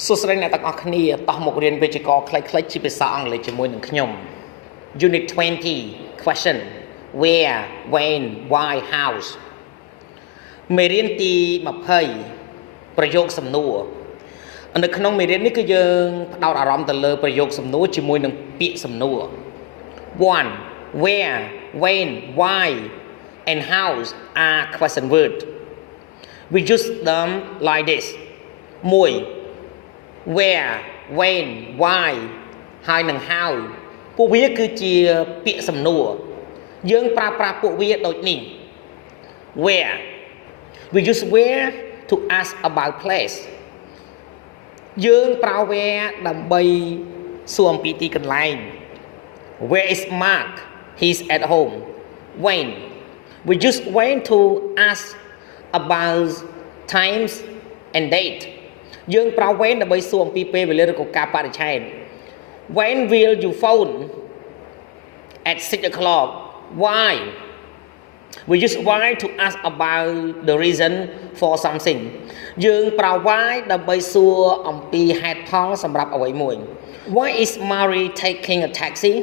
สุดท้ายในตอนนี้ต่อมาเรียนวิจิกรคล้ายๆที่ภาษาอังกฤษจะมวยหนึ่งขยม Unit 20 question where when why how ไม่เรียนตีมาเพยประโยคสำนวนอันในขนมไม่เรียนนี่ก็ยังเอาอารมณ์แต่เลยประโยคสำนวนจะมวยหนึ่งปีสำนวน one where when why and how are question word we use them like this มวยwhere when why ហើយនឹង how ពួកវាគឺជាពាក្យសំណួរយើងប្រើប្រាស់ពួកវាដូចនេះ where we use where to ask about place យើងប្រើ where ដើម្បីសួរអំពីទីកន្លែង where is Mark he's at home when we use when to ask about times and date យើងប្រើ when ដើម្បីសួរអំពីពេលវេលាឬក៏កាលបរិច្ឆេទ when will you phone at 6 o'clock why we use why to ask about the reason for something យើងប្រើ why ដើម្បីសួរអំពីហេតុផលសម្រាប់អ្វីមួយ why is Mary taking a taxi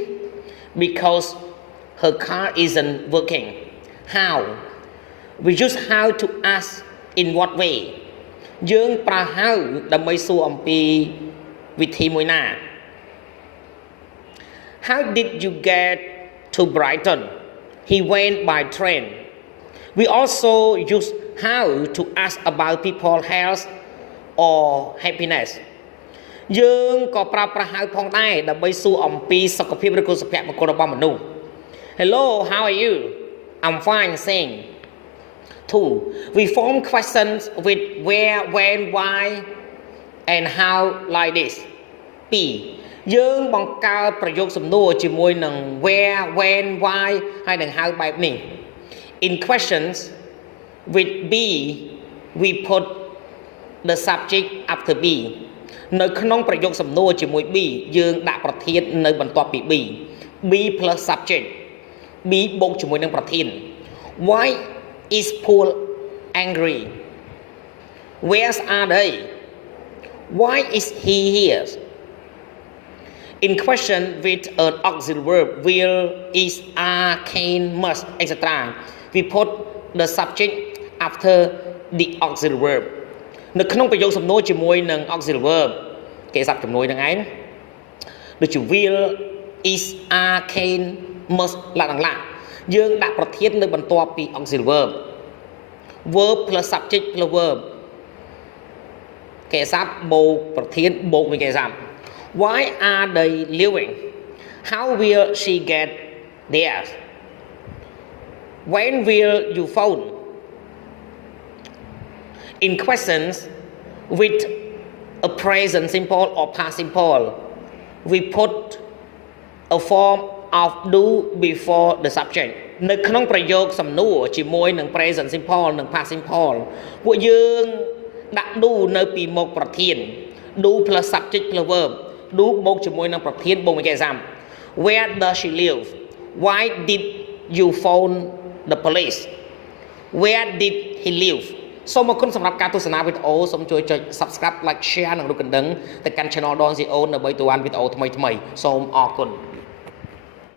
because her car isn't working how we use how to ask in what way យើងប្រើ how ដើម្បីសួរអំពីវិធីមួយណា how did you get to Brighton he went by train we also use how to ask about people's health or happiness យើងក៏ប្រើប្រាស់ how ផងដែរដើម្បីសួរអំពីសុខភាពឬក៏សុភមង្គលរបស់មនុស្ស hello how are you I'm fine saying 2. We form questions with where, when, why, and how like this. 2. យើងបង្កើតប្រយោគសំណួរជាមួយនឹង where, when, why ហើយនឹង how បែបនេះ In questions with be we put the subject after be នៅក្នុងប្រយោគសំណួរជាមួយ be យើងដាក់ប្រធាននៅបន្ទាប់ពី be be plus subject be បូកជាមួយនឹងប្រធាន Why is Paul angry? Where are they? Why is he here? In question with an auxiliary verb will, is, are, can, must, etc. We put the subject after the auxiliary verb. នៅក្នុងប្រយោគសំណួរជាមួយនឹង auxiliary verb គេស័ព្ទជំនួយនឹងឯងដូចជា will, is, are, can, must ឡាក់ឡាក់យើងដាក់ប្រធាននៅបន្ទាប់ពី auxiliary verb verb plus subject plus verb គេស័ព្ទបូកប្រធានបូកមួយគេស័ព្ទ why are they leaving how will she get there when will you phone in questions with a present simple or past simple we put a form of do before the subject នៅក្នុងប្រយោគសំណួរជាមួយនឹង present simple និង past simple ពួកយើងដាក់ do នៅពីមុខប្រធាន do plus subject plus verb do បូកជាមួយនឹងប្រធានបូកមួយគេសាំ Where does she live Why did you phone the police Where did he live សូមអរគុណសម្រាប់ការទស្សនាវីដេអូសូមជួយចុច subscribe like share និងរូបកណ្ដឹងទៅកាន់ channel ដង Sreyoun ដើម្បីទទួលបានវីដេអូថ្មីៗសូមអរគុណ